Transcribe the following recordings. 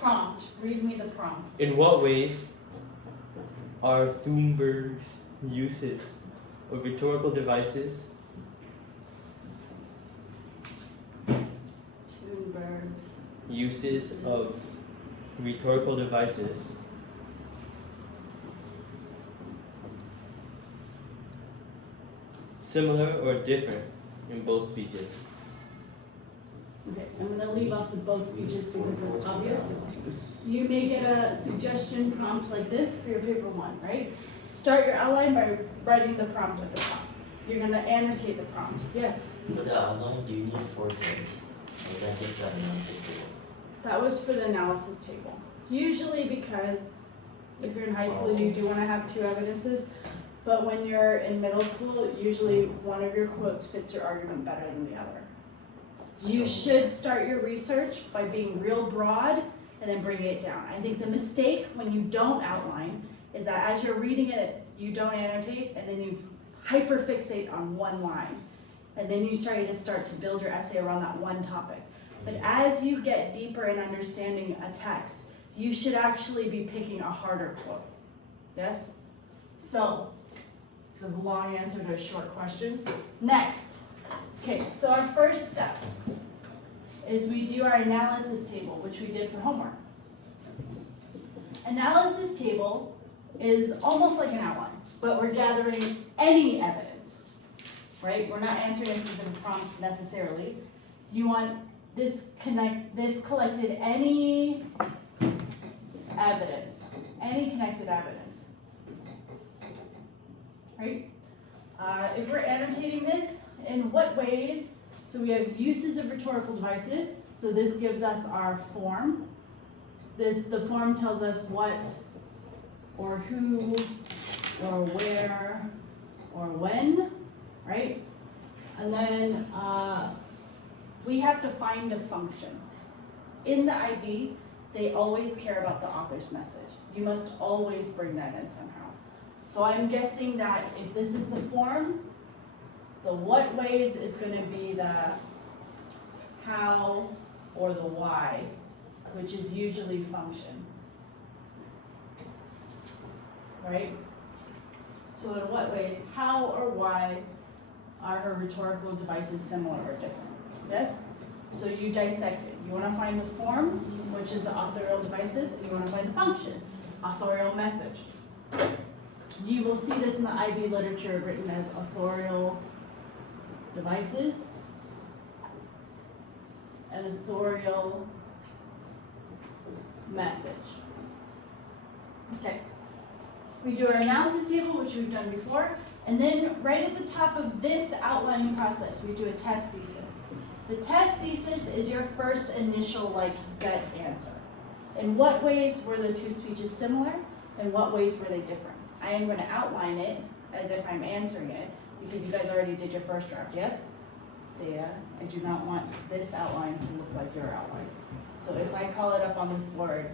Prompt. Read me the prompt. In what ways are Thunberg's uses of rhetorical devices Thunberg's uses of rhetorical devices similar or different in both speeches? Okay, I'm going to leave off the both speeches because it's obvious. You may get a suggestion prompt like this for your paper 1, right? Start your outline by writing the prompt at the top. You're going to annotate the prompt. Yes? For the outline, do you need 4 things? Or that's just the analysis table? That was for the analysis table. Usually because if you're in high school, you do want to have 2 evidences. But when you're in middle school, usually one of your quotes fits your argument better than the other. You should start your research by being real broad and then bringing it down. I think the mistake when you don't outline is that as you're reading it, you don't annotate and then you hyperfixate on one line. And then you start to build your essay around that one topic. But as you get deeper in understanding a text, you should actually be picking a harder quote. Yes? So, it's a long answer to a short question. Next. Okay, so our first step is we do our analysis table, which we did for homework. Analysis table is almost like an outline, but we're gathering any evidence, right? We're not answering a specific prompt necessarily. You want this collected any evidence, any connected evidence, right? If we're annotating this, in what ways? So we have uses of rhetorical devices. So this gives us our form. The form tells us what, or who, or where, or when, right? And then we have to find a function. In the IB, they always care about the author's message. You must always bring that in somehow. So I'm guessing that if this is the form, the what ways is going to be the how or the why, which is usually function. Right? So in what ways, how or why are her rhetorical devices similar or different? Yes? So you dissect it. You want to find the form, which is the authorial devices, and you want to find the function, authorial message. You will see this in the IB literature written as authorial devices and authorial message. Okay. We do our analysis table, which we've done before, and then right at the top of this outlining process, we do a test thesis. The test thesis is your first initial gut answer. In what ways were the 2 speeches similar? In what ways were they different? I am going to outline it as if I'm answering it because you guys already did your first draft, yes? Sia, I do not want this outline to look like your outline. So if I call it up on this board,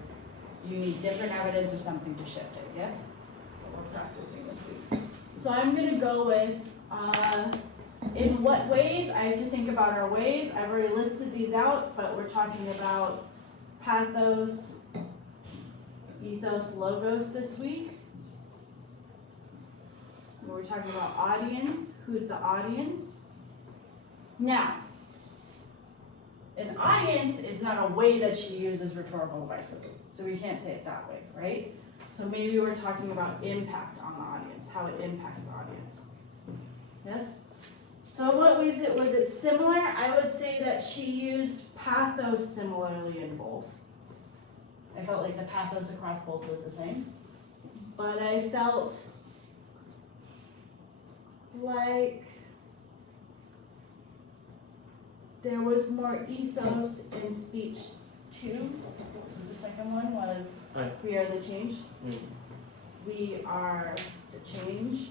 you need different evidence or something to shift it, yes? We're practicing this week. So I'm going to go with in what ways. I have to think about our ways. I've already listed these out, but we're talking about pathos, ethos, logos this week. We're talking about audience. Who's the audience? Now, an audience is not a way that she uses rhetorical devices. So we can't say it that way, right? So maybe we're talking about impact on the audience, how it impacts the audience. Yes? So in what ways was it similar? I would say that she used pathos similarly in both. I felt like the pathos across both was the same. But I felt like there was more ethos in speech 2. The second one was we are the change. We are the change.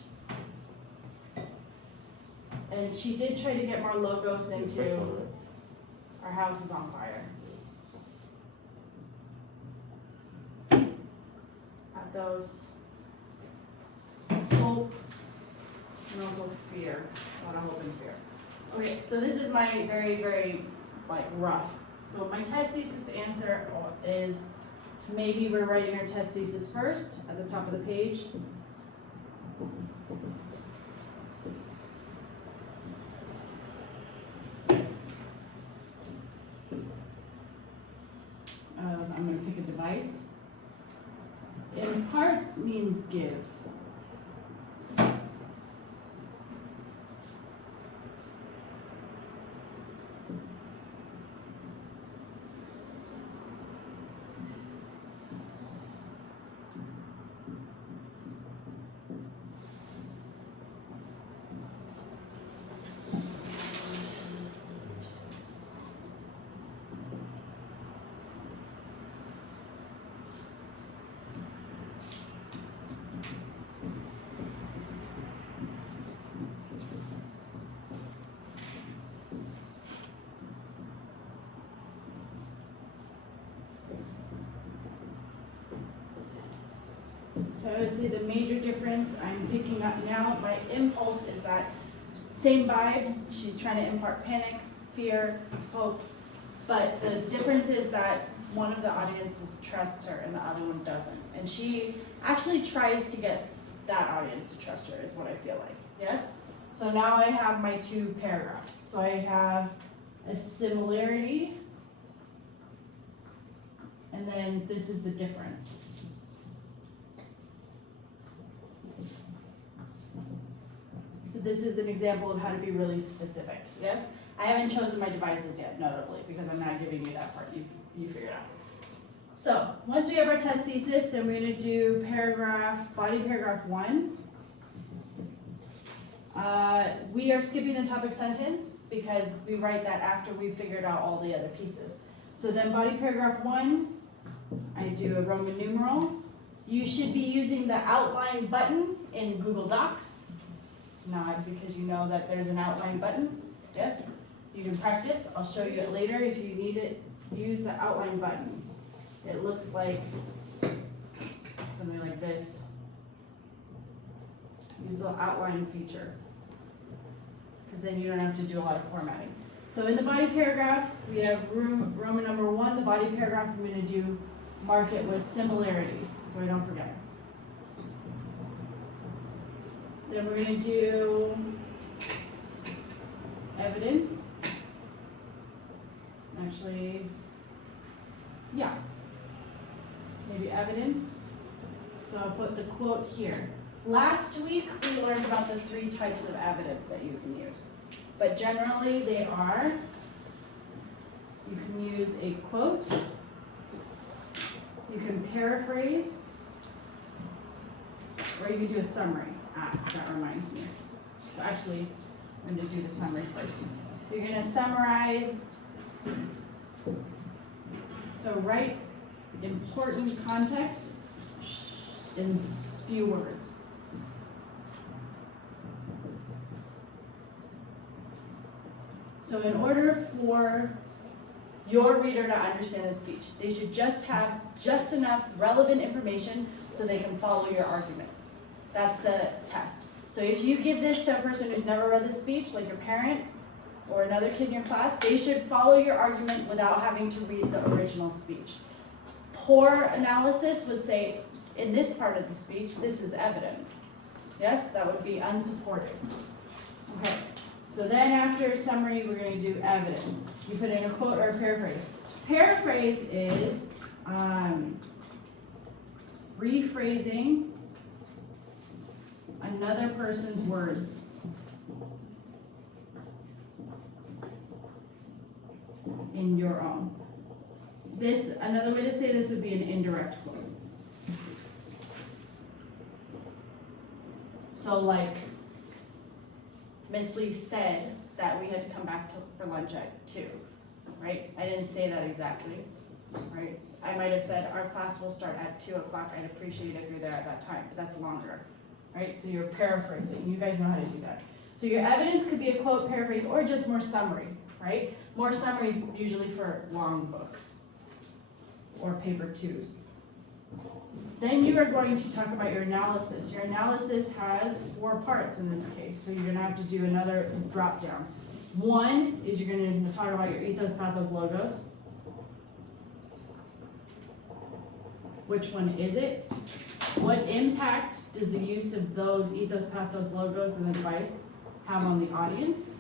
And she did try to get more logos into our house is on fire. Pathos, hope, and also fear. A lot of hope and fear. Okay, so this is my very, very rough So my test thesis answer is, maybe we're writing our test thesis first at the top of the page. I'm going to pick a device. Imparts means gives. So I would say the major difference I'm picking up now, my impulse is that same vibes, she's trying to impart panic, fear, hope, but the difference is that one of the audiences trusts her and the other one doesn't. And she actually tries to get that audience to trust her, is what I feel like, yes? So now I have my two paragraphs. So I have a similarity, and then this is the difference. So this is an example of how to be really specific, yes? I haven't chosen my devices yet, notably, because I'm not giving you that part, you figure it out. So, once we have our test thesis, then we're gonna do body paragraph 1. We are skipping the topic sentence because we write that after we've figured out all the other pieces. So then body paragraph 1, I do a Roman numeral. You should be using the outline button in Google Docs. Nod because you know that there's an outline button. Yes? You can practice. I'll show you it later if you need it. Use the outline button. It looks like something like this. Use the outline feature. Because then you don't have to do a lot of formatting. So in the body paragraph, we have Roman number 1. The body paragraph, I'm going to mark it with similarities so I don't forget. Then we're going to do evidence. Actually, yeah, maybe evidence. So I'll put the quote here. Last week we learned about the 3 types of evidence that you can use. But generally they are, you can use a quote, you can paraphrase, or you can do a summary. That reminds me. So actually, I'm going to do the summary first. You're going to summarize, so write important context in few words. So in order for your reader to understand the speech, they should just have just enough relevant information so they can follow your argument. That's the test. So if you give this to a person who's never read the speech, like your parent or another kid in your class, they should follow your argument without having to read the original speech. Poor analysis would say, in this part of the speech, this is evident. Yes, that would be unsupported. Okay, so then after summary, we're going to do evidence. You put in a quote or a paraphrase. Paraphrase is rephrasing another person's words. In your own. Another way to say this would be an indirect quote. So like, Miss Lee said that we had to come back for lunch at 2, right? I didn't say that exactly, right? I might have said our class will start at 2 o'clock. I'd appreciate it if you're there at that time, but that's longer, right? So you're paraphrasing. You guys know how to do that. So your evidence could be a quote, paraphrase, or just more summary, right? More summaries usually for long books or paper 2s. Then you are going to talk about your analysis. Your analysis has 4 parts in this case, so you're going to have to do another drop down. 1 is you're going to talk about your ethos, pathos, logos. which one is it? What impact does the use of those ethos, pathos, logos in the device have on the audience?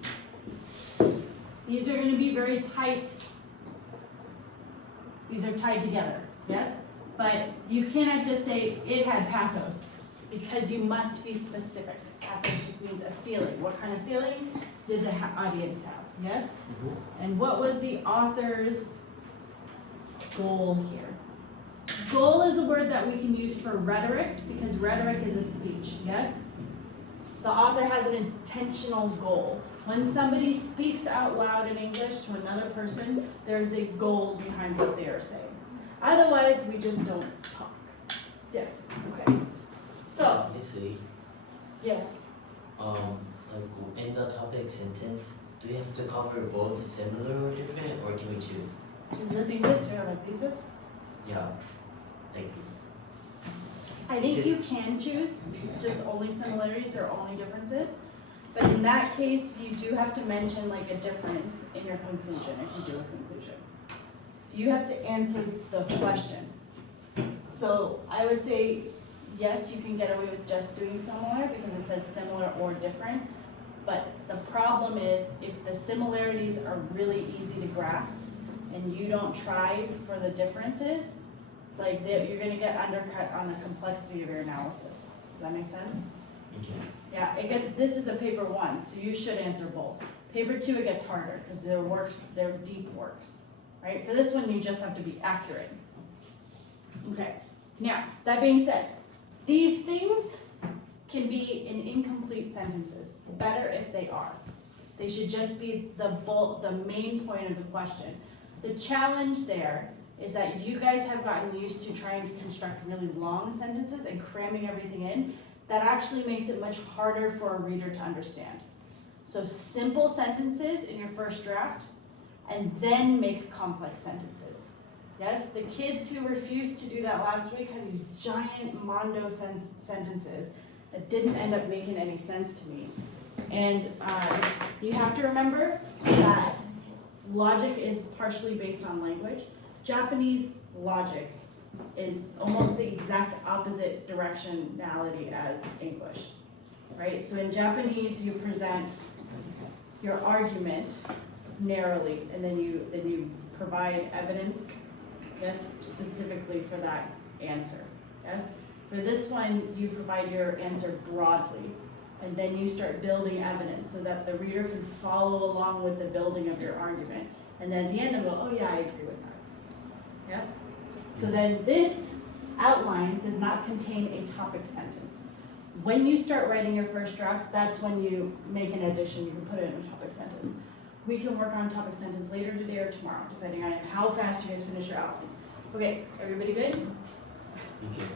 These are gonna be very tight. These are tied together, yes? But you cannot just say it had pathos, because you must be specific. Pathos just means a feeling. What kind of feeling did the audience have, yes? And what was the author's goal here? Goal is a word that we can use for rhetoric, because rhetoric is a speech, yes? The author has an intentional goal. When somebody speaks out loud in English to another person, there's a goal behind what they are saying. Otherwise, we just don't talk. Yes, okay. So, Obviously, yes. like in the topic sentence, do we have to cover both similar or different, or can we choose? Is it thesis? Do you have a thesis? Yeah, like I think you can choose just only similarities or only differences. But in that case, you do have to mention like a difference in your conclusion if you do a conclusion. You have to answer the question. So I would say, yes, you can get away with just doing similar because it says similar or different. But the problem is if the similarities are really easy to grasp and you don't try for the differences, like you're gonna get undercut on the complexity of your analysis. Does that make sense? okay. Yeah, this is a paper 1, so you should answer both. Paper 2, it gets harder, because they're deep works, right? For this one, you just have to be accurate. Okay, now, that being said, these things can be in incomplete sentences, better if they are. They should just be the main point of the question. The challenge there is that you guys have gotten used to trying to construct really long sentences and cramming everything in. That actually makes it much harder for a reader to understand. So simple sentences in your first draft, and then make complex sentences. Yes, the kids who refused to do that last week had these giant mondo sentences that didn't end up making any sense to me. And you have to remember that logic is partially based on language. Japanese logic is almost the exact opposite directionality as English, right? So in Japanese, you present your argument narrowly, and then you provide evidence, yes, specifically for that answer, yes? For this one, you provide your answer broadly, and then you start building evidence so that the reader can follow along with the building of your argument, and then at the end they'll go, oh yeah, I agree with that, yes? So then this outline does not contain a topic sentence. When you start writing your first draft, that's when you make an addition, you can put it in a topic sentence. We can work on a topic sentence later today or tomorrow, depending on how fast you guys finish your outlines. Okay, everybody good? Okay.